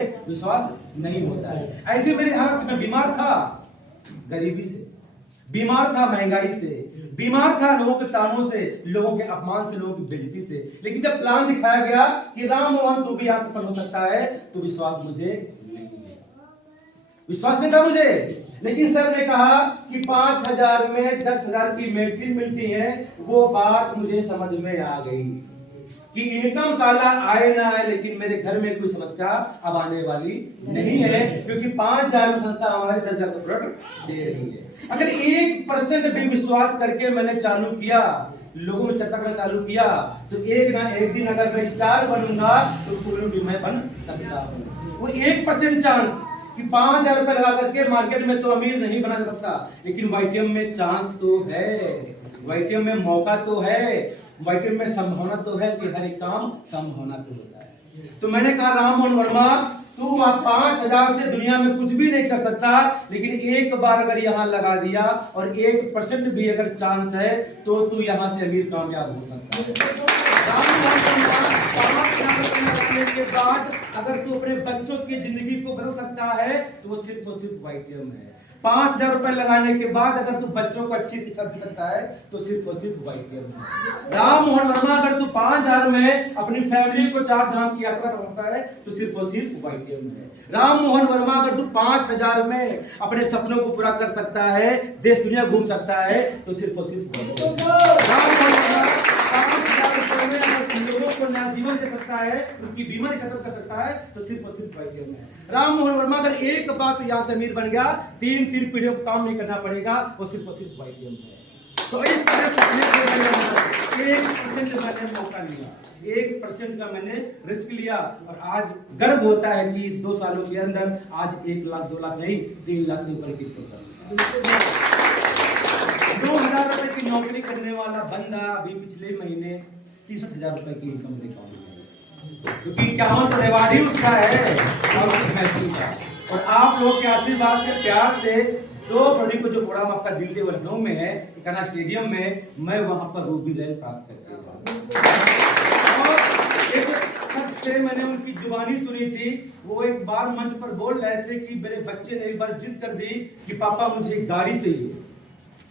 विश्वास नहीं होता है। ऐसे मेरी हालत में बीमार था, गरीबी से बीमार था, महंगाई से बीमार था, लोगों के तानों से, लोगों के अपमान से, लोगों की बेइज्जती से। लेकिन जब प्लान दिखाया गया कि राम मोहन तू भी यहां सफल हो सकता है, तो विश्वास मुझे नहीं है, विश्वास नहीं था मुझे। लेकिन सर ने कहा कि 5,000 में 10,000 की मेडिसिन मिलती है, वो बात मुझे समझ में आ गई कि इनकम साला आए ना आए, लेकिन मेरे घर में कोई समस्या अब आने वाली नहीं है, क्योंकि 5,000 में संस्था हमारे 10,000 का प्रोडक्ट दे रही है। अगर 1% भी विश्वास करके मैंने चालू किया, लोगों में चर्चा करना चालू किया, तो एक ना एक दिन अगर मैं स्टार बनूंगा तो पूर्ण भी मैं बन सकता हूं। वो 1% चांस कि 5,000 रुपए लगा करके मार्केट में तो अमीर नहीं बना सकता, लेकिन वाईटीएम में चांस तो है, वाईटीएम में मौका तो है, वाईटीएम में संभावना तो है कि हर एक काम संभावना तो होता है। तो मैंने कहा राम मोहन वर्मा, तू 5,000 से दुनिया में कुछ भी नहीं कर सकता, लेकिन एक बार अगर यहाँ लगा दिया और 1% भी अगर चांस है, तो तू यहाँ से अमीर कामयाब हो सकता है। के बाद अगर तू अपने बच्चों की जिंदगी को बदल सकता है, तो वो सिर्फ वाईटीएम है। 5,000 रुपए लगाने के बाद अगर तू बच्चों को अच्छी शिक्षा दे सकता है, तो सिर्फ वाईटीएम है। राम मोहन वर्मा, अगर तू 5,000 में अपनी फैमिली को 4 धाम की यात्रा करवाता है, तो सिर्फ वाईटीएम है। राम मोहन वर्मा, अगर तू 5,000 में अपने सपनों को पूरा कर सकता है, देश दुनिया घूम सकता है, तो सिर्फ राम मोहन वर्मा 5,000 रुपए में अगर लोगों को नया जीवन दे सकता है, उनकी बीमारी खत्म कर सकता है, तो सिर्फ वाईटीएम है। राम मोहन वर्मा अगर एक बात यहाँ से अमीर बन गया, 3 पीढ़ियों को काम नहीं करना पड़ेगा, वो सिर्फ वाईटीएम है। तो इस तरह सपने को 1% मैंने मौका लिया, 1% का मैंने रिस्क लिया, और आज गर्व होता है कि 2 सालों के अंदर आज 1 लाख 2 लाख नहीं, 3 लाख से ऊपर की 2,000 रुपए की नौकरी करने वाला बंदा अभी पिछले महीने 63,000 रुपए की इनकम दिखाई, क्योंकि इक्यावन तो रिवार्ड ही उसका है और आप लोग के आशीर्वाद से, प्यार से 2 फरवरी को जो प्रोग्राम आपका दिल के लखनऊ में है, इकाना स्टेडियम में, मैं वहां पर रूबी लैंड प्राप्त करके और एक शख्स से मैंने उनकी जुबानी सुनी थी, वो एक बार मंच पर बोल रहे थे कि मेरे बच्चे ने एक बार जिद कर दी कि पापा मुझे एक गाड़ी चाहिए।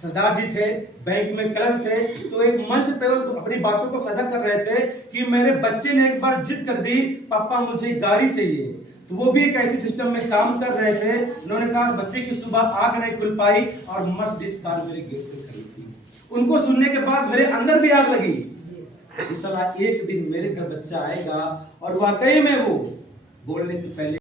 सरदार जी थे, बैंक में क्लर्क थे, तो एक मंच पे अपनी बातों को साझा कर रहे थे कि मेरे बच्चे ने एक बार जिद कर दी, पापा मुझे गाड़ी चाहिए। तो वो भी एक ऐसे सिस्टम में काम कर रहे थे। उन्होंने कहा बच्चे की सुबह आंख नहीं खुल पाई और मर्सिडीज कार मेरे गेट पे खड़ी थी। उनको सुनने के बाद मेरे अंदर भी आग लगी, इस साला एक दिन मेरे घर बच्चा आएगा, और वाकई में वो बोलने से पहले